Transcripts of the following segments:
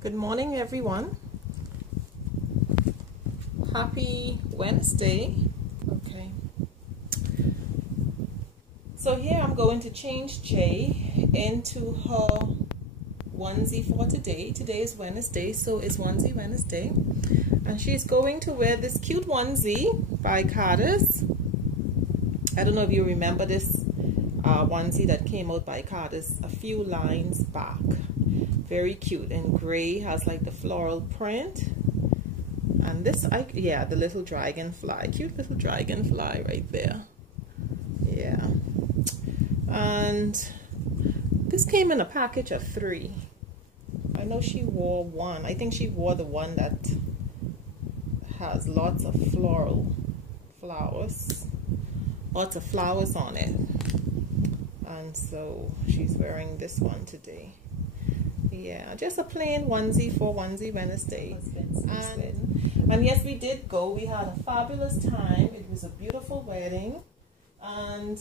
Good morning, everyone. Happy Wednesday. Okay. So here I'm going to change Jay into her onesie for today. Today is Wednesday, so it's Onesie Wednesday. And she's going to wear this cute onesie by Carter's. I don't know if you remember this onesie that came out by Carter's a few lines back. Very cute in gray, has like the floral print. And this, the little dragonfly, cute little dragonfly right there. Yeah. And this came in a package of 3. I know she wore one. I think she wore the one that has lots of floral flowers. Lots of flowers on it. And so she's wearing this one today. Yeah, just a plain onesie for Onesie Wednesday. And yes, we did go. We had a fabulous time. It was a beautiful wedding. And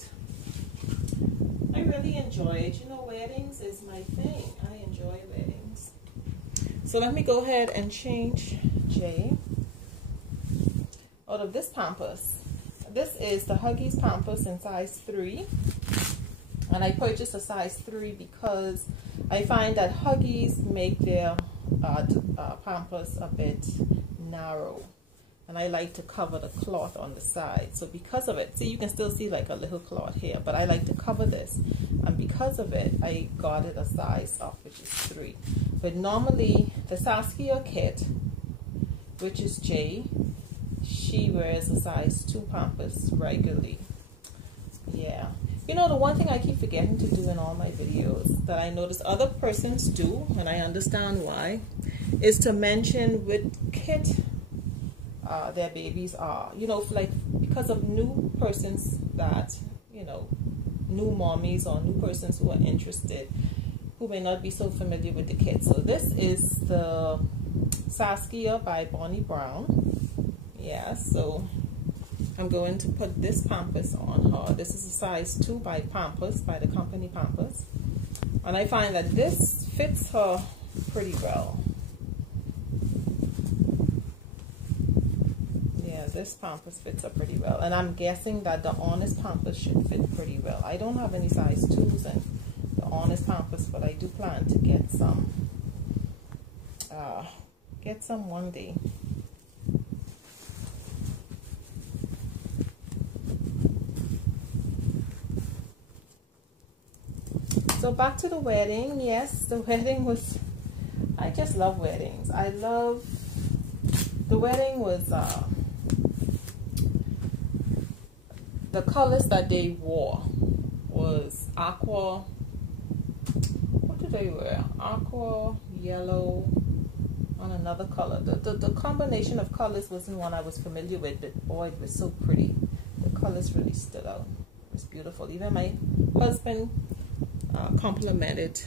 I really enjoy it. You know, weddings is my thing. I enjoy weddings. So let me go ahead and change Jay out of this Pampers. This is the Huggies Pampers in size 3. And I purchased a size 3 because I find that Huggies make their Pampers a bit narrow. And I like to cover the cloth on the side. So because of it, see, you can still see like a little cloth here, but I like to cover this. And because of it, I got it a size up, which is 3. But normally, the Saskia kit, which is Jay, she wears a size 2 Pampers regularly. Yeah. You know, the one thing I keep forgetting to do in all my videos that I notice other persons do, and I understand why, is to mention what kit their babies are. You know, like because of new persons that, you know, new mommies or new persons who are interested, who may not be so familiar with the kit. So this is the Saskia by Bonnie Brown. Yeah, so I'm going to put this Pampers on her. This is a size 2 by Pampers, by the company Pampers. And I find that this fits her pretty well. Yeah, this Pampers fits her pretty well. And I'm guessing that the Honest Pampers should fit pretty well. I don't have any size 2s and the Honest Pampers, but I do plan to get some one day. So back to the wedding. Yes, the wedding was, I just love weddings. The wedding was, the colors that they wore was aqua, what did they wear? Aqua, yellow, and another color. The combination of colors wasn't one I was familiar with, but boy, it was so pretty. The colors really stood out. It was beautiful. Even my husband complimented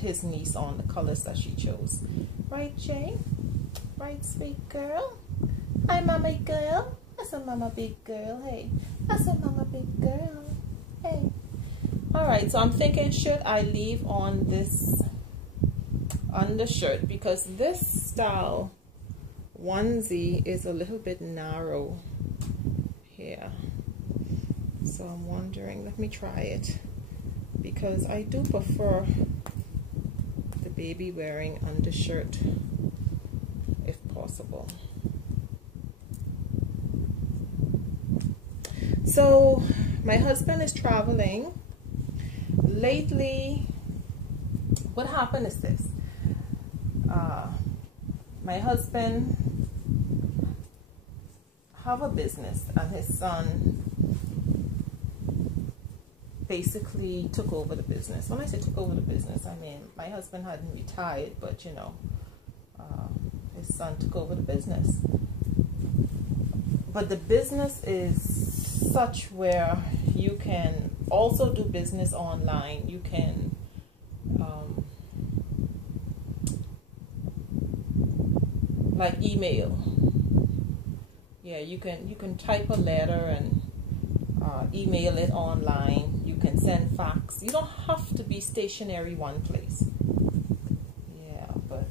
his niece on the colors that she chose. Right, Jay? Right, sweet girl? Hi, mama girl. That's a mama big girl. Hey, that's a mama big girl. Hey. All right, so I'm thinking, should I leave on this undershirt? Because this style onesie is a little bit narrow here. So I'm wondering, let me try it, because I do prefer the baby wearing undershirt if possible. So my husband is traveling. Lately, what happened is this. My husband have a business and his son basically took over the business. When I say took over the business, I mean my husband hadn't retired, but you know, his son took over the business. But the business is such where you can also do business online. You can like email. Yeah, you can type a letter and email it online. You can send fax. You don't have to be stationary one place. Yeah, but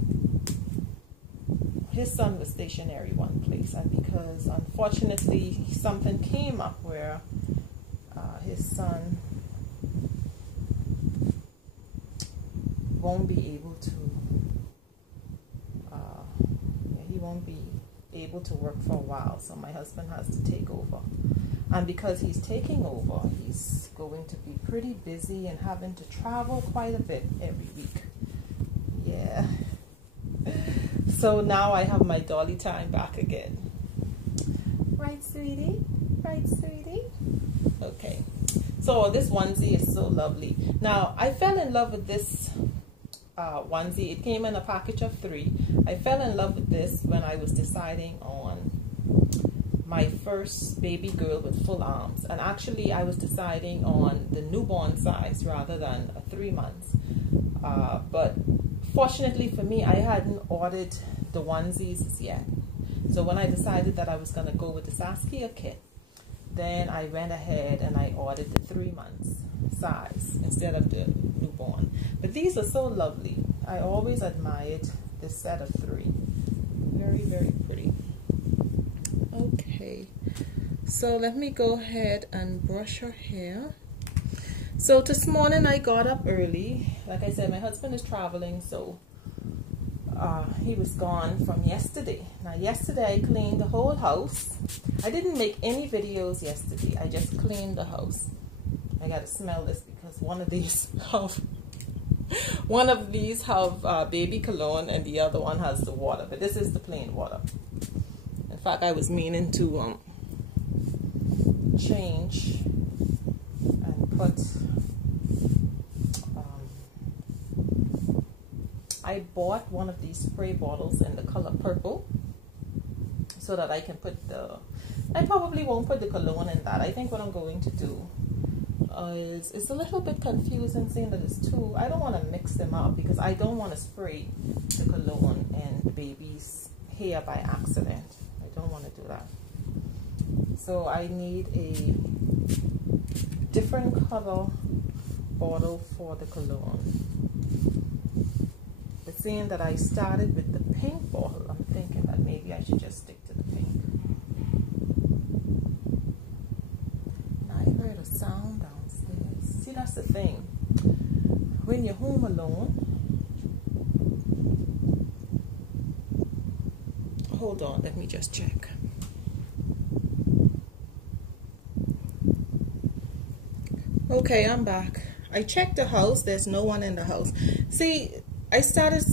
his son was stationary one place, and because unfortunately something came up where his son won't be able to he won't be able to work for a while, so my husband has to take over. And because he's taking over, he's going to be pretty busy and having to travel quite a bit every week. Yeah. So now I have my dolly time back again. Right, sweetie? Right, sweetie? Okay. So this onesie is so lovely. Now, I fell in love with this onesie. It came in a package of 3. I fell in love with this when I was deciding on my first baby girl with full arms, and actually I was deciding on the newborn size rather than a 3 months, but fortunately for me, I hadn't ordered the onesies yet. So when I decided that I was going to go with the Saskia kit, then I went ahead and I ordered the 3 months size instead of the newborn. But these are so lovely. I always admired this set of 3. Very, very pretty. Okay, so let me go ahead and brush her hair. So this morning I got up early. Like I said, my husband is traveling, so he was gone from yesterday. Now yesterday I cleaned the whole house. I didn't make any videos yesterday. I just cleaned the house. I gotta smell this because one of these have baby cologne and the other one has the water, but this is the plain water. In fact, I was meaning to change and put I bought one of these spray bottles in the color purple so that I can put I probably won't put the cologne in that. I think what I'm going to do is, it's a little bit confusing saying that it's 2. I don't want to mix them up because I don't want to spray the cologne in the baby's hair by accident. I don't want to do that. So I need a different color bottle for the cologne. But seeing that I started with the pink bottle, I'm thinking that maybe I should just stick to the pink. Now I heard a sound downstairs. See, that's the thing. When you're home alone, hold on, let me just check. Okay, I'm back. I checked the house. There's no one in the house. See, I started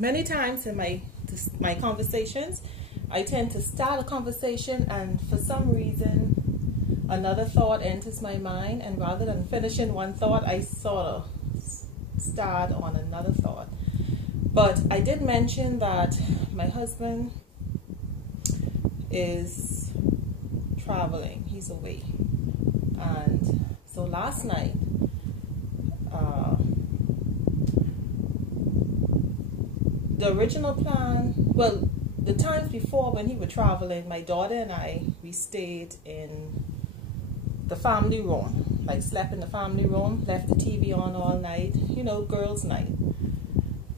many times in my conversations. I tend to start a conversation and for some reason another thought enters my mind, and rather than finishing one thought, I sort of start on another thought. But I did mention that my husband is traveling. He's away. And so last night, the original plan, well, the times before when he was traveling, my daughter and I, we stayed in the family room, like slept in the family room, left the TV on all night, you know, girls' night.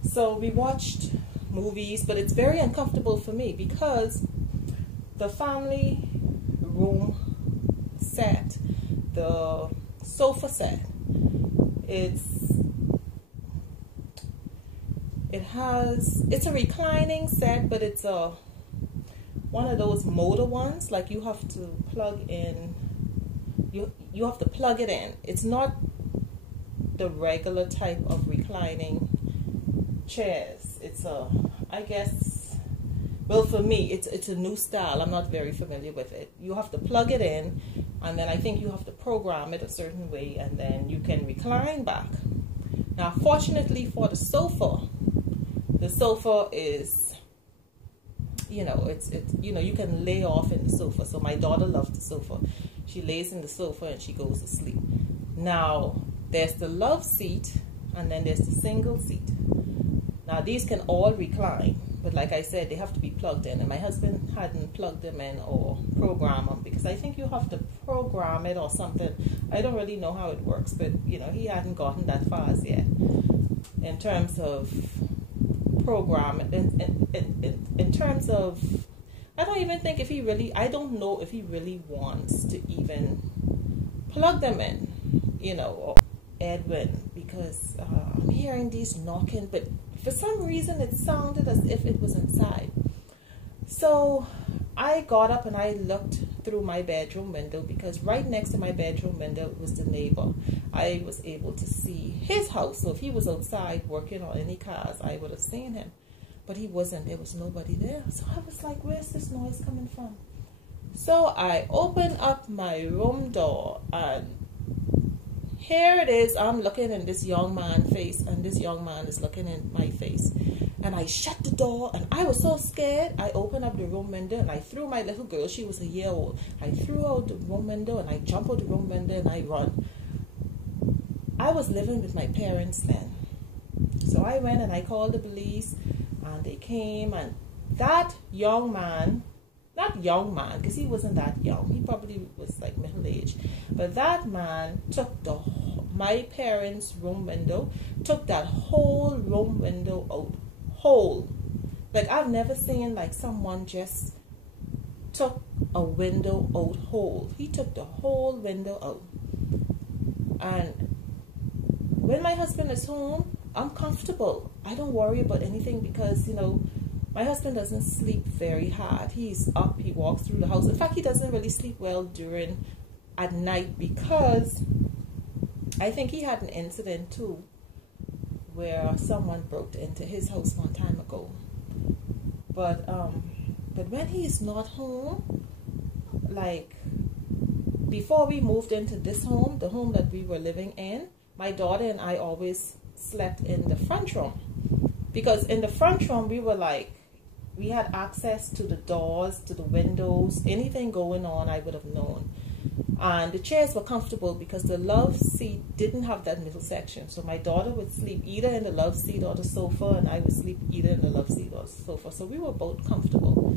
So we watched movies, but it's very uncomfortable for me because the family room set, the sofa set, it's a reclining set, but it's one of those motor ones, like you have to plug in, you have to plug it in. It's not the regular type of reclining chairs. It's I guess, well, for me, it's a new style. I'm not very familiar with it. You have to plug it in, and then I think you have to program it a certain way, and then you can recline back. Now, fortunately for the sofa is, you know, you can lay off in the sofa. So my daughter loves the sofa. She lays in the sofa and she goes to sleep. Now, there's the love seat, and then there's the single seat. Now, these can all recline. But like I said, they have to be plugged in, and my husband hadn't plugged them in or programmed them, because I think you have to program it or something. I don't really know how it works, but you know, he hadn't gotten that far as yet in terms of programming. In terms of, I don't even think if he really, I don't know if he really wants to even plug them in, you know, or Edwin, because I'm hearing these knocking, but for some reason it sounded as if it was inside. So I got up and I looked through my bedroom window, because right next to my bedroom window was the neighbor. I was able to see his house, so if he was outside working on any cars, I would have seen him. But he wasn't. There was nobody there. So I was like, where's this noise coming from? So I opened up my room door, and here it is. I'm looking in this young man's face, and this young man is looking in my face. And I shut the door, and I was so scared. I opened up the room window, and I threw my little girl. She was a year old. I threw out the room window, and I jumped out the room window, and I run. I was living with my parents then. So I went and I called the police, and they came, and that young man, not young man, because he wasn't that young. He probably was like middle-aged. But that man took my parents' room window, took that whole room window out. Whole. Like, I've never seen like someone just took a window out whole. He took the whole window out. And when my husband is home, I'm comfortable. I don't worry about anything, because, you know, my husband doesn't sleep very hard. He's up, he walks through the house. In fact, he doesn't really sleep well at night, because I think he had an incident too, where someone broke into his house one time ago. But when he's not home, like before we moved into this home, the home that we were living in, my daughter and I always slept in the front room, because in the front room we had access to the doors, to the windows. Anything going on, I would have known. And the chairs were comfortable, because the love seat didn't have that middle section. So my daughter would sleep either in the love seat or the sofa, and I would sleep either in the love seat or the sofa. So we were both comfortable.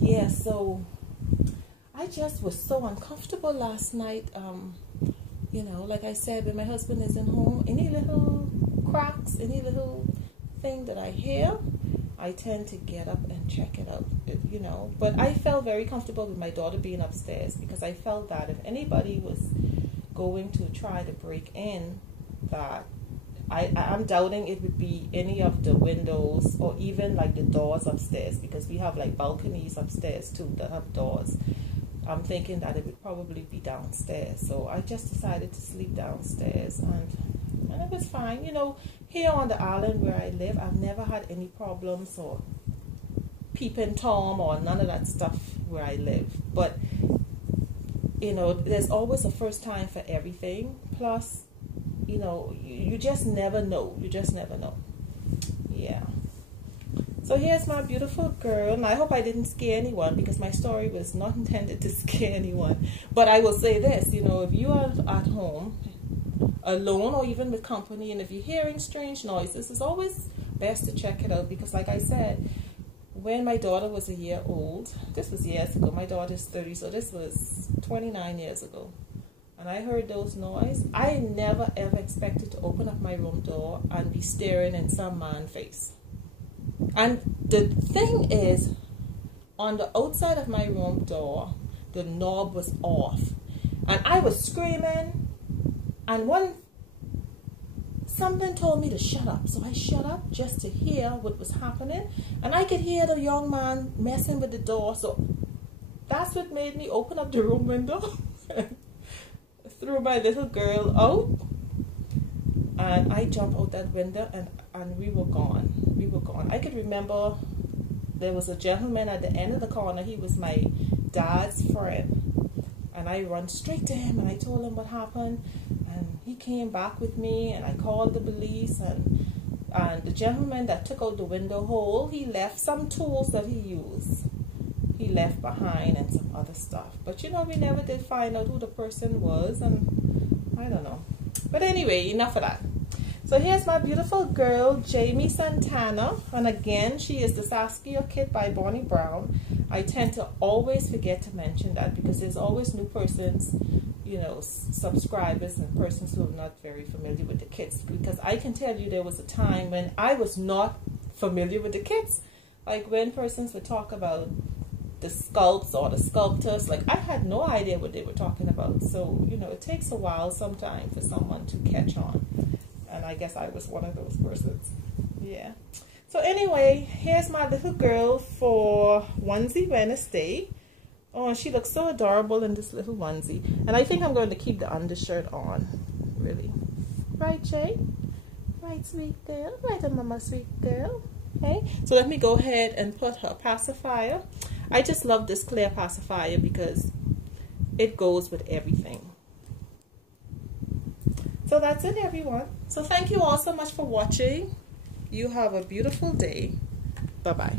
Yeah, so I just was so uncomfortable last night. You know, like I said, when my husband isn't home, any little cracks, any little thing that I hear, I tend to get up and check it out, you know. But I felt very comfortable with my daughter being upstairs, because I felt that if anybody was going to try to break in, that I'm doubting it would be any of the windows or even like the doors upstairs, because we have like balconies upstairs too that have doors. I'm thinking that it would probably be downstairs. So I just decided to sleep downstairs, and it was fine. You know, here on the island where I live, I've never had any problems or peeping Tom or none of that stuff where I live. But, you know, there's always a first time for everything. Plus, you know, you just never know. You just never know. Yeah. So here's my beautiful girl, and I hope I didn't scare anyone, because my story was not intended to scare anyone. But I will say this, you know, if you are at home alone or even with company, and if you're hearing strange noises, it's always best to check it out, because like I said, when my daughter was a year old, this was years ago, my daughter's 30, so this was 29 years ago, and I heard those noises, I never ever expected to open up my room door and be staring in some man's face. And the thing is, on the outside of my room door, the knob was off, and I was screaming, and something told me to shut up. So I shut up just to hear what was happening, and I could hear the young man messing with the door. So that's what made me open up the room window, threw my little girl out, and I jumped out that window, and we were gone. We were gone. I could remember there was a gentleman at the end of the corner. He was my dad's friend, and I run straight to him, and I told him what happened, and he came back with me, and I called the police, and the gentleman that took out the window hole, he left some tools that he used. He left behind, and some other stuff. But you know, we never did find out who the person was, and I don't know. But anyway, enough of that. So here's my beautiful girl, Jamie Santana. And again, she is the Saskia kit by Bonnie Brown. I tend to always forget to mention that because there's always new persons, you know, subscribers and persons who are not very familiar with the kits. Because I can tell you there was a time when I was not familiar with the kits. Like when persons would talk about the sculpts or the sculptors, like I had no idea what they were talking about. So, you know, it takes a while sometimes for someone to catch on. And I guess I was one of those persons. Yeah. So anyway, here's my little girl for Onesie Wednesday. Oh, she looks so adorable in this little onesie. And I think I'm going to keep the undershirt on. Really. Right, Jay? Right, sweet girl? Right, mama, sweet girl? Okay. So let me go ahead and put her pacifier. I just love this clear pacifier because it goes with everything. So that's it, everyone. So thank you all so much for watching. You have a beautiful day. Bye-bye.